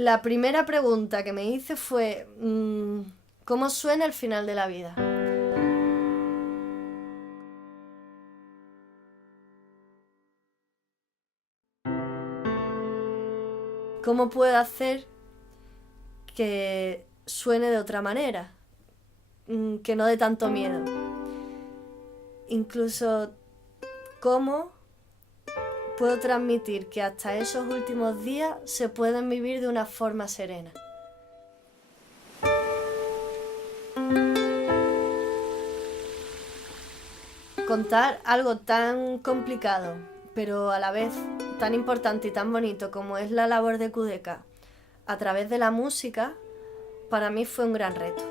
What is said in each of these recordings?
La primera pregunta que me hice fue, ¿cómo suena el final de la vida? ¿Cómo puedo hacer que suene de otra manera? Que no dé tanto miedo. Incluso, ¿cómo puedo transmitir que hasta esos últimos días se pueden vivir de una forma serena? Contar algo tan complicado, pero a la vez tan importante y tan bonito como es la labor de Kudeka a través de la música, para mí fue un gran reto.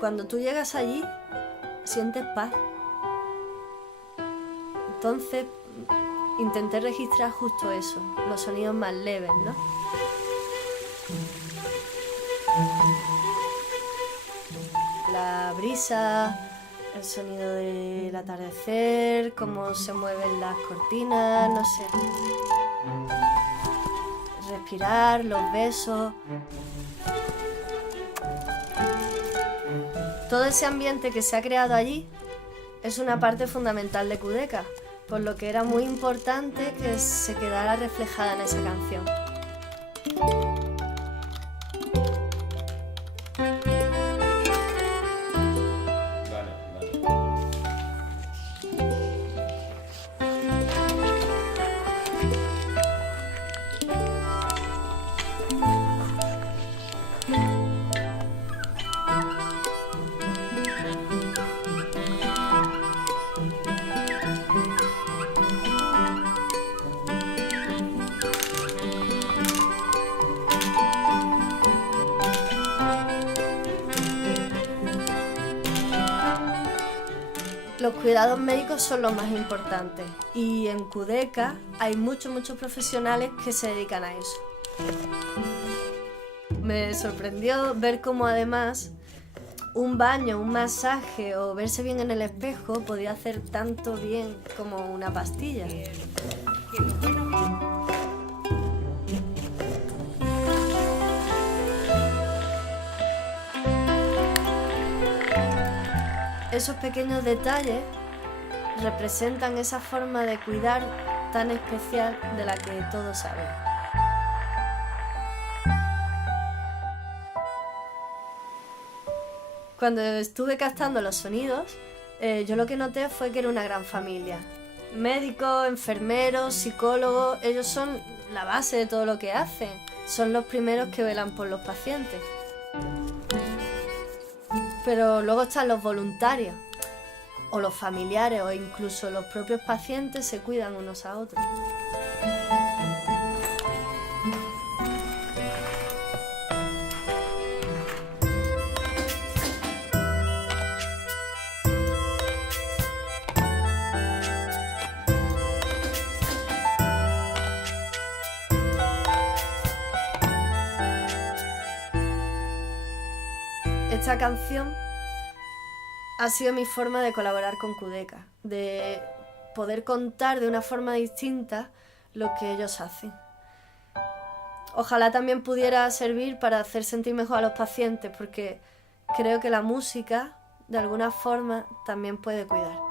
Cuando tú llegas allí, sientes paz. Entonces, intenté registrar justo eso, los sonidos más leves, ¿no? La brisa, el sonido del atardecer, cómo se mueven las cortinas, no sé. Respirar, los besos. Todo ese ambiente que se ha creado allí es una parte fundamental de Kudeka, por lo que era muy importante que se quedara reflejada en esa canción. Los cuidados médicos son los más importantes y en Kudeka hay muchos profesionales que se dedican a eso. Me sorprendió ver cómo además un baño, un masaje o verse bien en el espejo podía hacer tanto bien como una pastilla. Esos pequeños detalles representan esa forma de cuidar tan especial de la que todos saben. Cuando estuve captando los sonidos, yo lo que noté fue que era una gran familia. Médicos, enfermeros, psicólogos, ellos son la base de todo lo que hacen. Son los primeros que velan por los pacientes. Pero luego están los voluntarios, o los familiares, o incluso los propios pacientes se cuidan unos a otros. Esta canción ha sido mi forma de colaborar con Kudeka, de poder contar de una forma distinta lo que ellos hacen. Ojalá también pudiera servir para hacer sentir mejor a los pacientes, porque creo que la música, de alguna forma, también puede cuidar.